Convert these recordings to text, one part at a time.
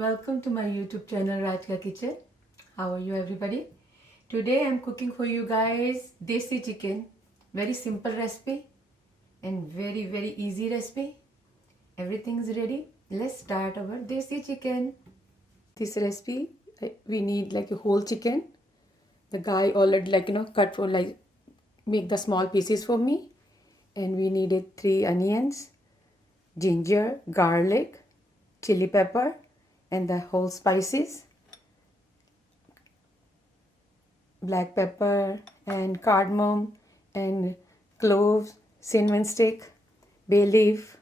Welcome to my YouTube channel Rajka Kitchen. How are you everybody? Today I'm cooking for you guys desi chicken. Very simple recipe and very easy recipe. Everything is ready. Let's start our desi chicken. This recipe we need like a whole chicken. The guy already cut for make the small pieces for me. And we needed 3 onions, ginger, garlic, chili pepper, and the whole spices, black pepper and cardamom and cloves, cinnamon stick, bay leaf,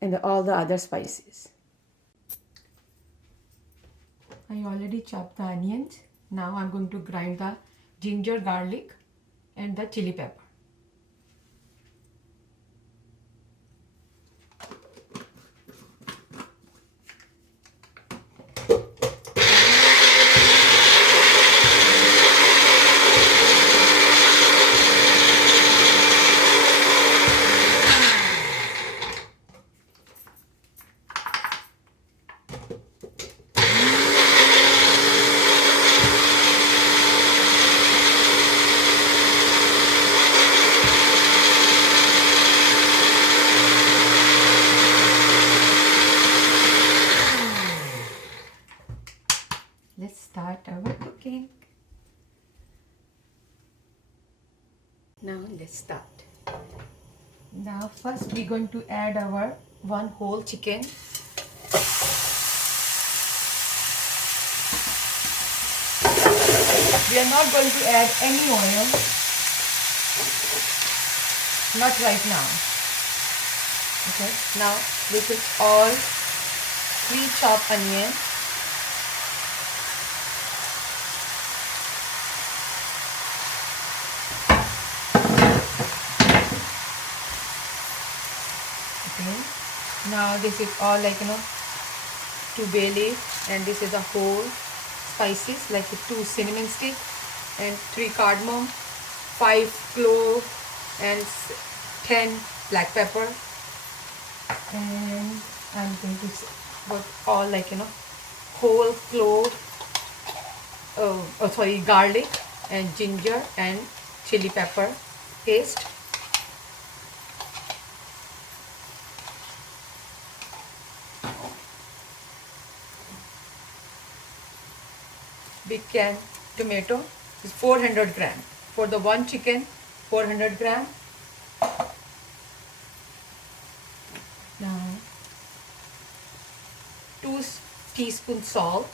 and all the other spices. I already chopped the onions. Now I'm going to grind the ginger, garlic, and the chili pepper. Let's start our cooking. Now let's start. Now first we're going to add our one whole chicken. We are not going to add any oil. Not right now. Okay. Now this is all pre-chopped onion. Okay. Now this is all two bay leaf, and this is a whole spices like 2 cinnamon stick and 3 cardamom, 5 clove, and 10 black pepper. And I'm going to put all whole clove, garlic and ginger and chili pepper paste. Big can tomato is 400 gram. For the one chicken, 400 gram. Now 2 teaspoons salt,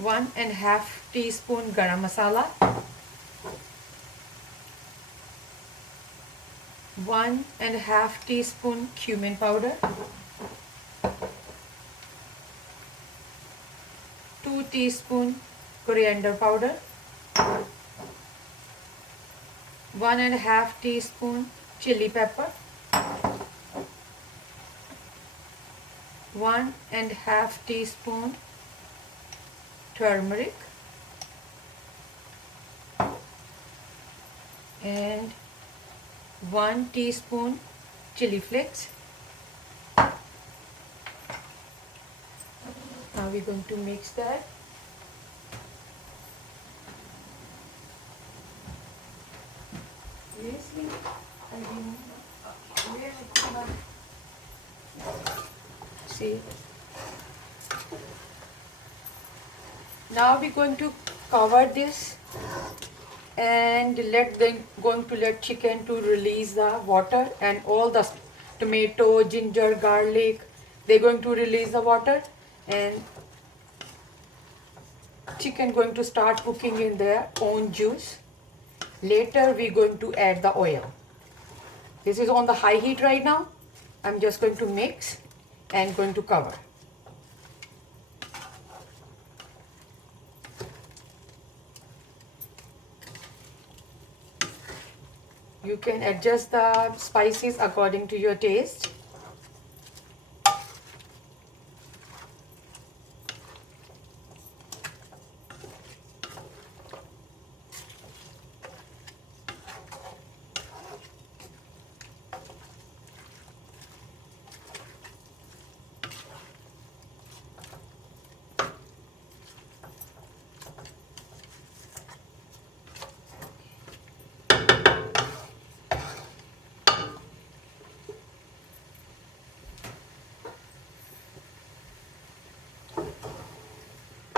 1.5 teaspoon garam masala, 1.5 teaspoon cumin powder, 2 teaspoon coriander powder, 1.5 teaspoon chili pepper, 1.5 teaspoon turmeric, and 1 teaspoon chili flakes. Now we're going to mix that. Seriously, I didn't. Where I put my. See. Now we're going to cover this and going to let chicken to release the water, and all the tomato, ginger, garlic, they're going to release the water, and chicken going to start cooking in their own juice. Later we're going to add the oil. This is on the high heat right now. I'm just going to mix and going to cover. You can adjust the spices according to your taste.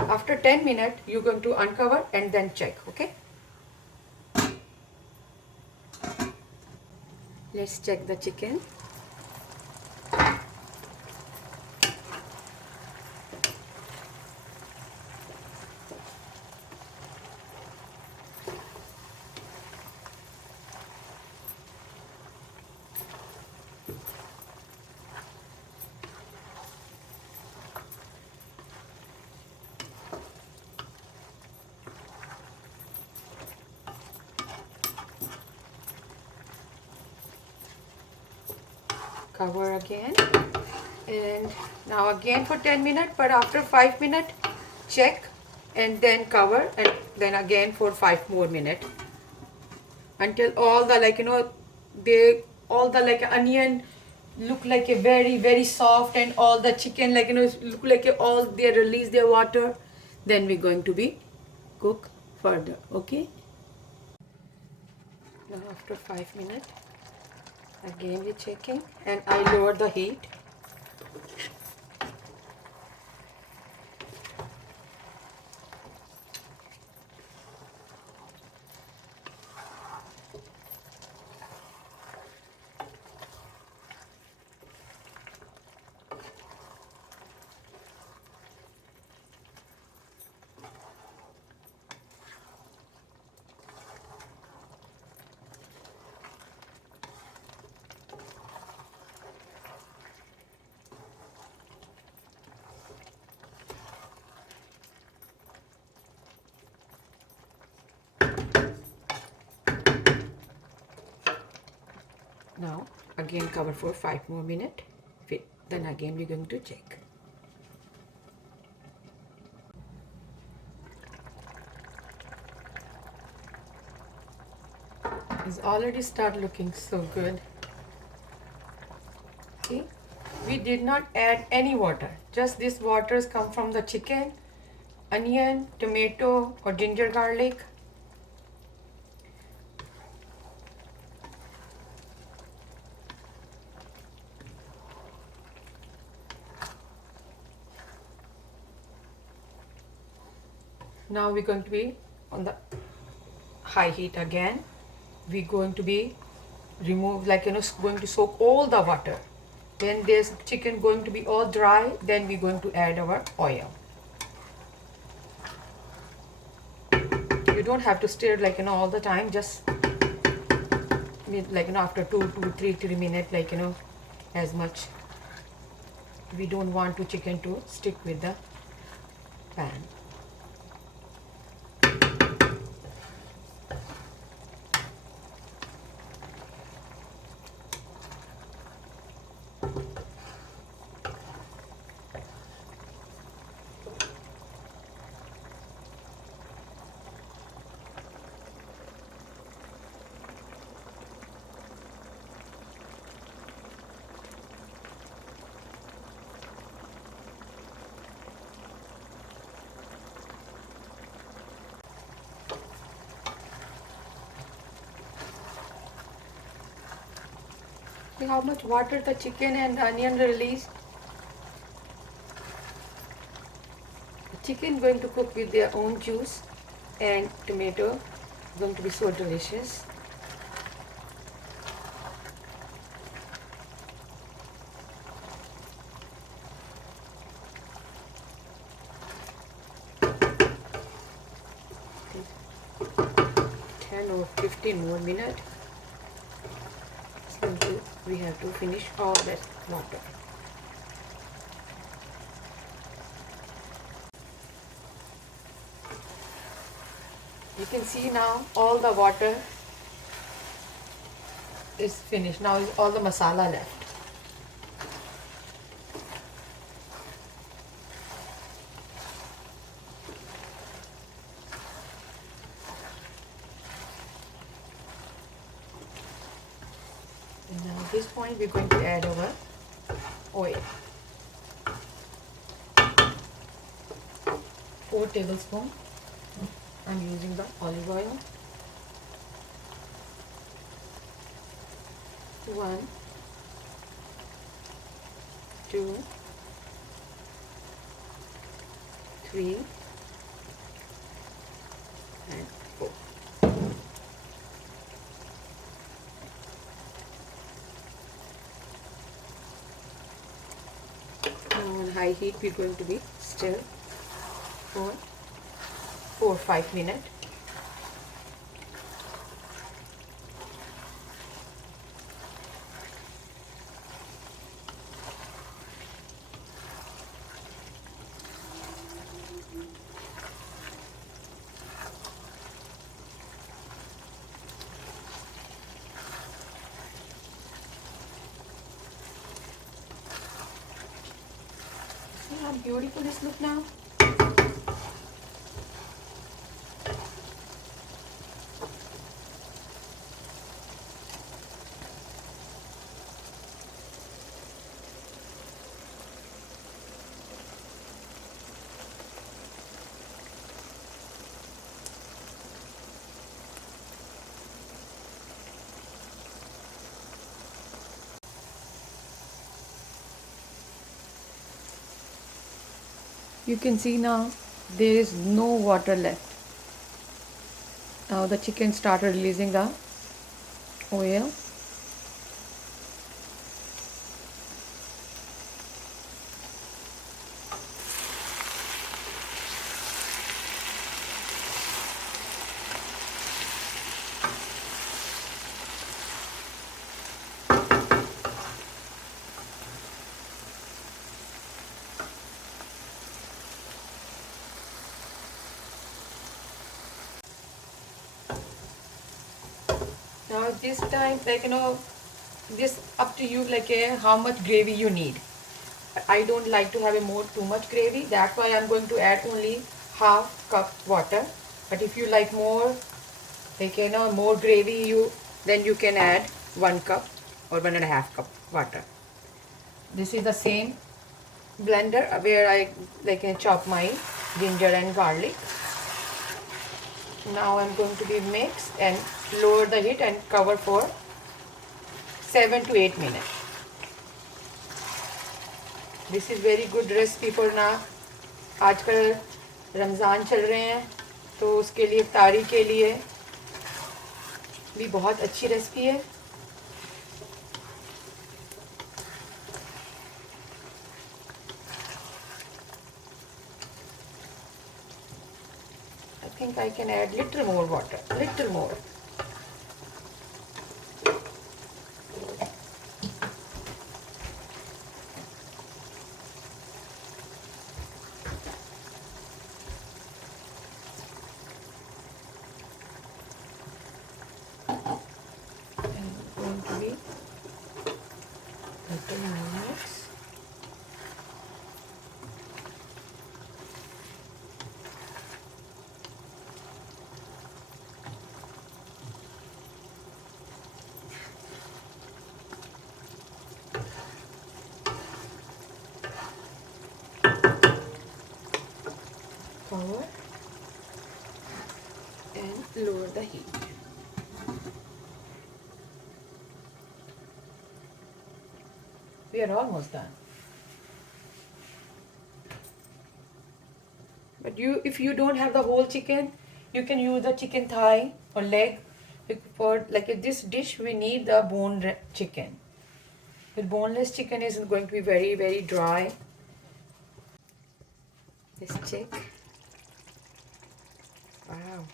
After 10 minutes, you're going to uncover and then check, okay? Let's check the chicken. Cover again, and now again for 10 minutes, but after 5 minutes check and then cover, and then again for 5 more minutes until all the all the onion look like a very soft, and all the chicken look like all they release their water. Then we're going to be cook further, okay? Now after 5 minutes again we're checking, and I lower the heat. Now again cover for 5 more minutes. Then again we're going to check. It's already start looking so good. See, we did not add any water. Just this waters come from the chicken, onion, tomato or ginger garlic. Now we're going to be on the high heat again. We're going to be going to soak all the water. Then this chicken going to be all dry. Then we're going to add our oil. You don't have to stir all the time. Just after 3 minutes, as much. We don't want to chicken to stick with the pan. See how much water the chicken and onion release. The chicken going to cook with their own juice, and tomato going to be so delicious. Or 15 more minutes. We have to finish all that water. You can see now all the water is finished. Now is all the masala left. And now at this point we're going to add our oil. 4 tablespoons. I'm using the olive oil. 1, 2, 3, and go. Now on high heat we're going to be still for 4 or 5 minutes. See how beautiful this look now? You can see now there is no water left. Now the chicken started releasing the oil. Now this time, this up to you, how much gravy you need. I don't like to have too much gravy. That's why I'm going to add only half cup water. But if you like more, more gravy, then you can add 1 cup or 1.5 cup water. This is the same blender where I chop my ginger and garlic. Now I'm going to be mix and lower the heat and cover for 7 to 8 minutes. This is very good recipe for now. आजकल रमज़ान चल रहे हैं तो उसके लिए इफ्तारी के लिए भी बहुत अच्छी रेसिपी है. I think I can add little more water, little more. And going to be little more mix. Cover and lower the heat. We are almost done. But if you don't have the whole chicken, you can use the chicken thigh or leg. For this dish, we need the boned chicken. With boneless chicken is going to be very, very dry. Let's check. Wow.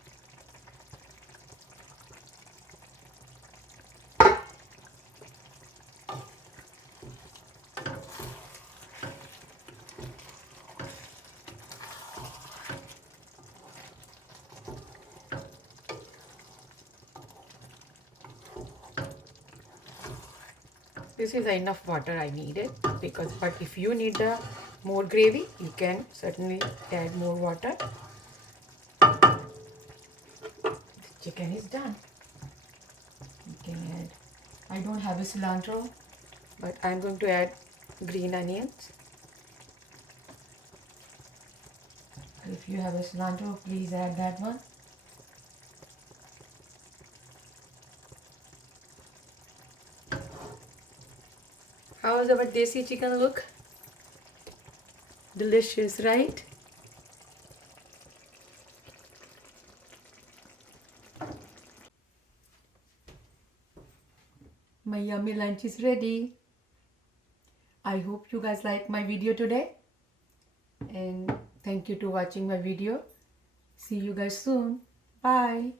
This is enough water I needed but if you need more gravy, you can certainly add more water. The chicken is done. You can add. I don't have a cilantro, but I'm going to add green onions. If you have a cilantro, please add that one. How does our desi chicken look? Delicious, right? my yummy lunch is ready. I hope you guys like my video today. And thank you to watching my video. See you guys soon. Bye.